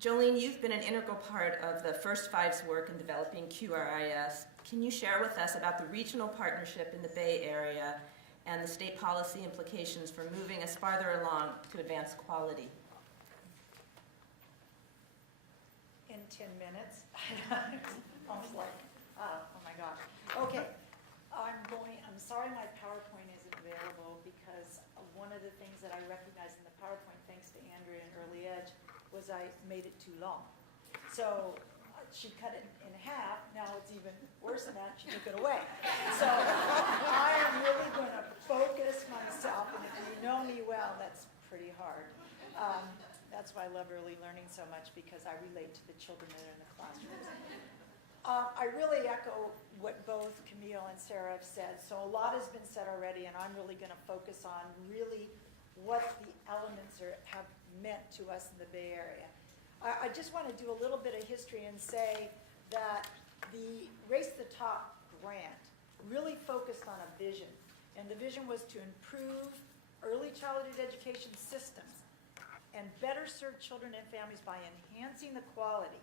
Jolene, you've been an integral part of the First Five's work in developing QRIS. Can you share with us about the regional partnership in the Bay Area and the state policy implications for moving us farther along to advance quality? In 10 minutes? Almost like, oh my gosh. Okay, I'm sorry my PowerPoint isn't available because one of the things that I recognized in the PowerPoint, thanks to Andrea and Early Edge, was I made it too long. So she cut it in half. Now it's even worse than that. She took it away. So I am really going to focus myself. And if you know me well, that's pretty hard. That's why I love early learning so much, because I relate to the children that are in the classrooms. I really echo what both Camille and Sarah have said. So a lot has been said already, and I'm really going to focus on really what the elements have meant to us in the Bay Area. I just want to do a little bit of history and say that the Race to the Top grant really focused on a vision. And the vision was to improve early childhood education systems and better serve children and families by enhancing the quality.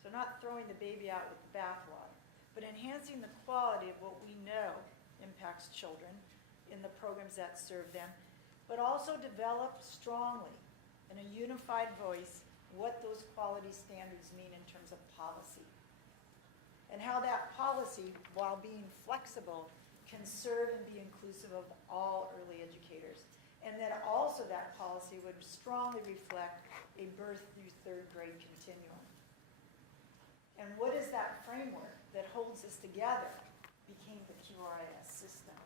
So not throwing the baby out with the bathwater, but enhancing the quality of what we know impacts children in the programs that serve them, but also develop strongly in a unified voice what those quality standards mean in terms of policy. And how that policy, while being flexible, can serve and be inclusive of all early educators. And that also that policy would strongly reflect a birth through third grade continuum. And what is that framework that holds us together became the QRIS system.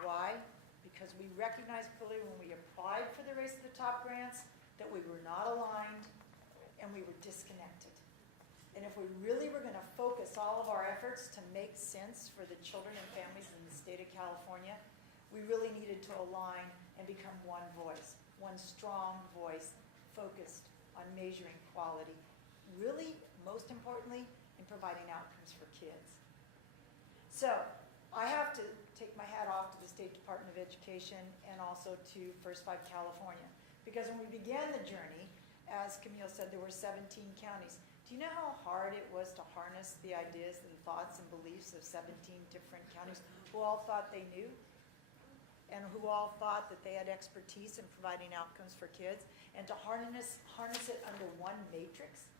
Why? Because we recognized clearly when we applied for the Race to the Top grants that we were not aligned and we were disconnected. And if we really were going to focus all of our efforts to make sense for the children and families in the state of California, we really needed to align and become one voice, one strong voice focused on measuring quality. Really, most importantly, in providing outcomes for kids. So I have to take my hat off to the State Department of Education and also to First Five California. Because when we began the journey, as Camille said, there were 17 counties. Do you know how hard it was to harness the ideas and thoughts and beliefs of 17 different counties who all thought they knew and who all thought that they had expertise in providing outcomes for kids, and to harness it under one matrix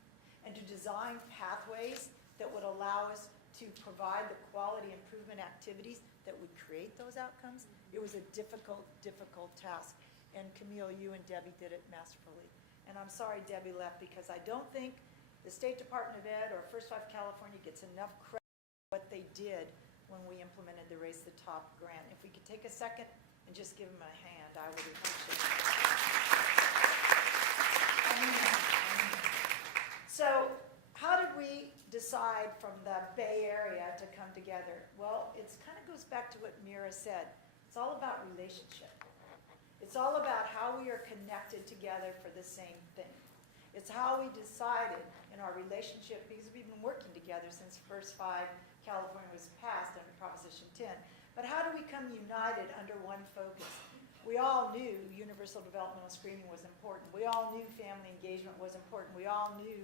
and to design pathways that would allow us to provide the quality improvement activities that would create those outcomes? It was a difficult, difficult task. And Camille, you and Debbie did it masterfully. And I'm sorry Debbie left, because I don't think the State Department of Ed or First Five California gets enough credit for what they did when we implemented the Race to the Top grant. If we could take a second and just give them a hand, I would appreciate it. So how did we decide from the Bay Area to come together? Well, it kind of goes back to what Mira said. It's all about relationship. It's all about how we are connected together for the same thing. It's how we decided in our relationship, because we've been working together since First Five California was passed under Proposition 10. But how do we come united under one focus? We all knew universal developmental screening was important. We all knew family engagement was important. We all knew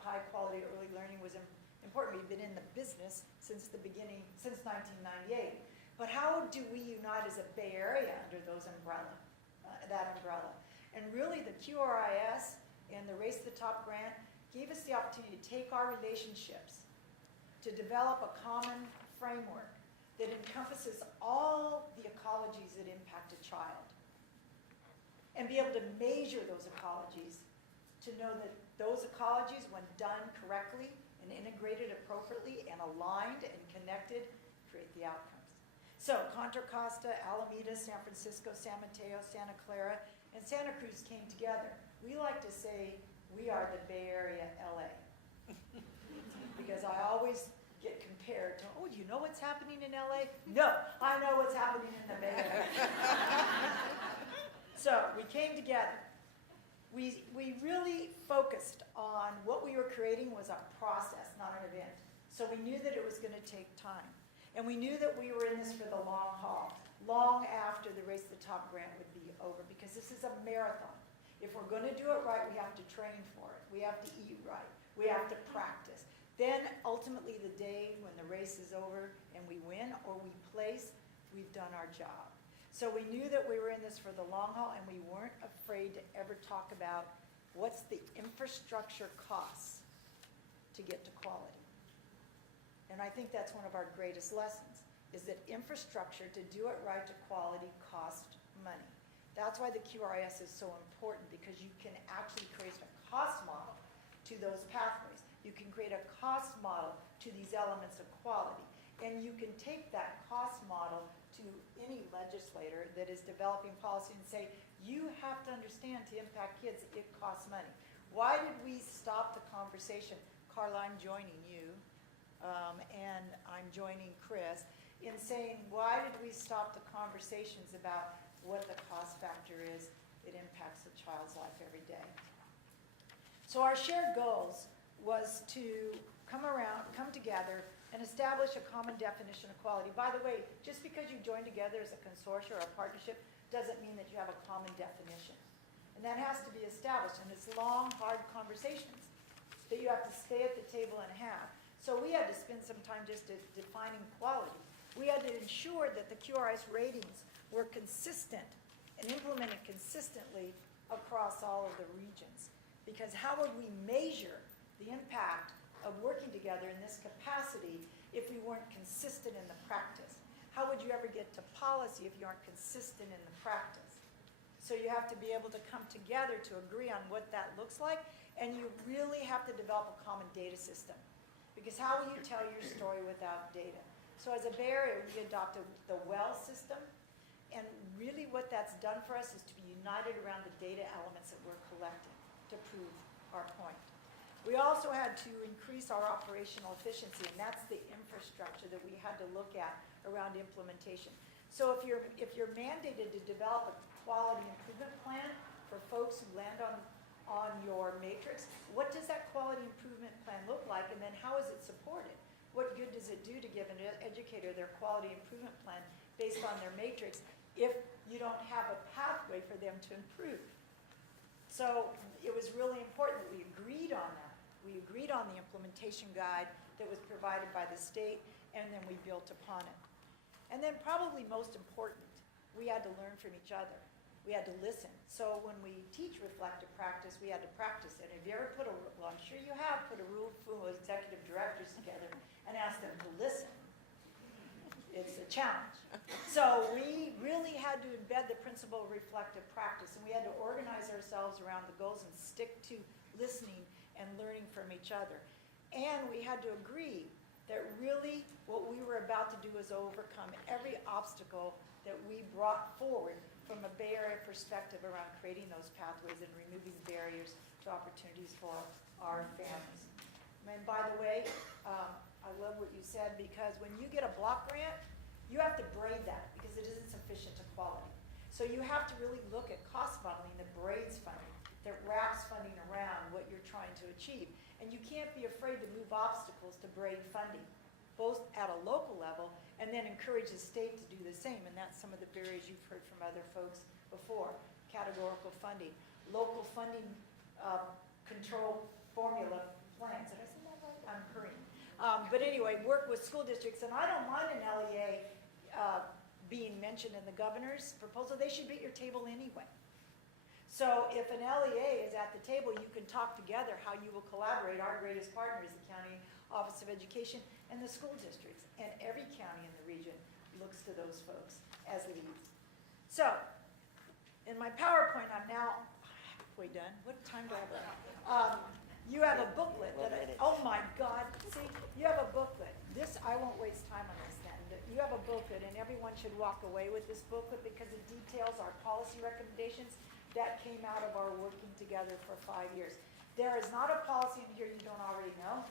high quality early learning was important. We've been in the business since the beginning, since 1998. But how do we unite as a Bay Area under that umbrella? And really the QRIS and the Race to the Top grant gave us the opportunity to take our relationships, to develop a common framework that encompasses all the ecologies that impact a child, and be able to measure those ecologies to know that those ecologies, when done correctly and integrated appropriately and aligned and connected, create the outcomes. So Contra Costa, Alameda, San Francisco, San Mateo, Santa Clara, and Santa Cruz came together. We like to say we are the Bay Area LA. Because I always get compared to, oh, you know what's happening in LA? No, I know what's happening in the Bay Area. So we came together. We really focused on what we were creating was a process, not an event. So we knew that it was going to take time. And we knew that we were in this for the long haul, long after the Race to the Top grant would be over, because this is a marathon. If we're gonna do it right, we have to train for it. We have to eat right. We have to practice. Then ultimately the day when the race is over and we win or we place, we've done our job. So we knew that we were in this for the long haul, and we weren't afraid to ever talk about what's the infrastructure costs to get to quality. And I think that's one of our greatest lessons, is that infrastructure to do it right to quality costs money. That's why the QRIS is so important, because you can actually create a cost model to those pathways. You can create a cost model to these elements of quality. And you can take that cost model to any legislator that is developing policy and say, you have to understand, to impact kids, it costs money. Why did we stop the conversation? Carla, I'm joining you, and I'm joining Chris, in saying, why did we stop the conversations about what the cost factor is that impacts a child's life every day? So our shared goals was to come together and establish a common definition of quality. By the way, just because you join together as a consortium or a partnership doesn't mean that you have a common definition. And that has to be established, and it's long, hard conversations that you have to stay at the table and have. So we had to spend some time just defining quality. We had to ensure that the QRIS ratings were consistent and implemented consistently across all of the regions. Because how would we measure the impact of working together in this capacity if we weren't consistent in the practice? How would you ever get to policy if you aren't consistent in the practice? So you have to be able to come together to agree on what that looks like, and you really have to develop a common data system. Because how will you tell your story without data? So as a Bay Area, we adopted the WELL system, and really what that's done for us is to be united around the data elements that we're collecting to prove our point. We also had to increase our operational efficiency, and that's the infrastructure that we had to look at around implementation. So if you're mandated to develop a quality improvement plan for folks who land on your matrix, what does that quality improvement plan look like, and then how is it supported? What good does it do to give an educator their quality improvement plan based on their matrix if you don't have a pathway for them to improve? So it was really important that we agreed on that. We agreed on the implementation guide that was provided by the state, and then we built upon it. And then probably most important, we had to learn from each other. We had to listen. So when we teach reflective practice, we had to practice it. Have you ever well, I'm sure you have put a room full of executive directors together and asked them to listen? It's a challenge. So we really had to embed the principle of reflective practice, and we had to organize ourselves around the goals and stick to listening and learning from each other. And we had to agree that really what we were about to do is overcome every obstacle that we brought forward from a Bay Area perspective around creating those pathways and removing barriers to opportunities for our families. And by the way, I love what you said, because when you get a block grant, you have to braid that because it isn't sufficient to quality. So you have to really look at cost modeling that braids funding, that wraps funding around what you're trying to achieve. And you can't be afraid to move obstacles to braid funding, both at a local level and then encourage the state to do the same. And that's some of the barriers you've heard from other folks before. Categorical funding, local funding control formula plans. Did I say that right? I'm hurrying. But anyway, work with school districts. And I don't mind an LEA being mentioned in the governor's proposal. They should be at your table anyway. So if an LEA is at the table, you can talk together how you will collaborate. Our greatest partner is the County Office of Education and the school districts. And every county in the region looks to those folks as leads. So in my PowerPoint, I'm now halfway done. What time do I have? You have a booklet. Oh my God. See, you have a booklet. I won't waste time on this then. You have a booklet, and everyone should walk away with this booklet because it details our policy recommendations that came out of our working together for 5 years. There is not a policy in here you don't already know,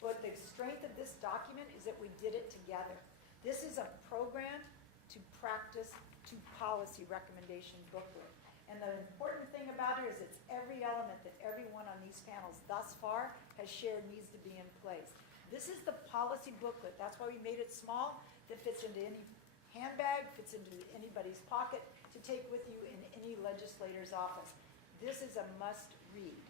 but the strength of this document is that we did it together. This is a program to practice to policy recommendation booklet. And the important thing about it is it's every element that everyone on these panels thus far has shared needs to be in place. This is the policy booklet. That's why we made it small, that fits into any handbag, fits into anybody's pocket, to take with you in any legislator's office. this is a must-read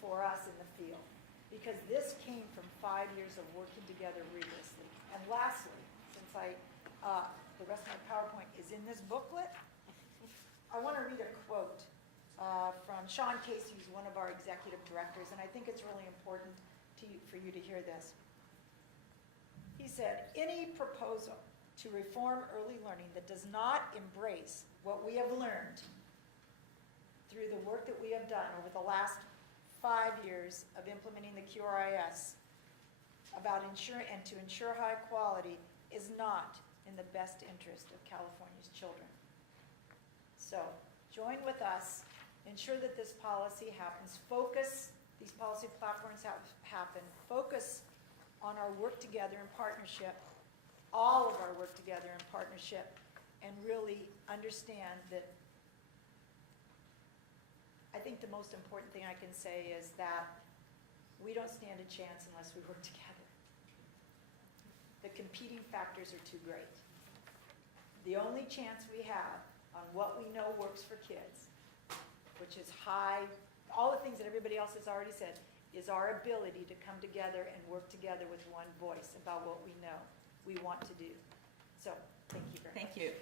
for us in the field, because this came from 5 years of working together rigorously. And lastly, since the rest of my PowerPoint is in this booklet, I want to read a quote from Sean Casey, who's one of our executive directors, and I think it's really important for you to hear this. He said, "Any proposal to reform early learning that does not embrace what we have learned through the work that we have done over the last 5 years of implementing the QRIS about to ensure high quality is not in the best interest of California's children." So join with us, ensure that this policy happens, these policy platforms happen, focus on our work together in partnership, all of our work together in partnership, and really understand that I think the most important thing I can say is that we don't stand a chance unless we work together. The competing factors are too great. The only chance we have on what we know works for kids, which is all the things that everybody else has already said, is our ability to come together and work together with one voice about what we know we want to do. So, thank you very much. Thank you.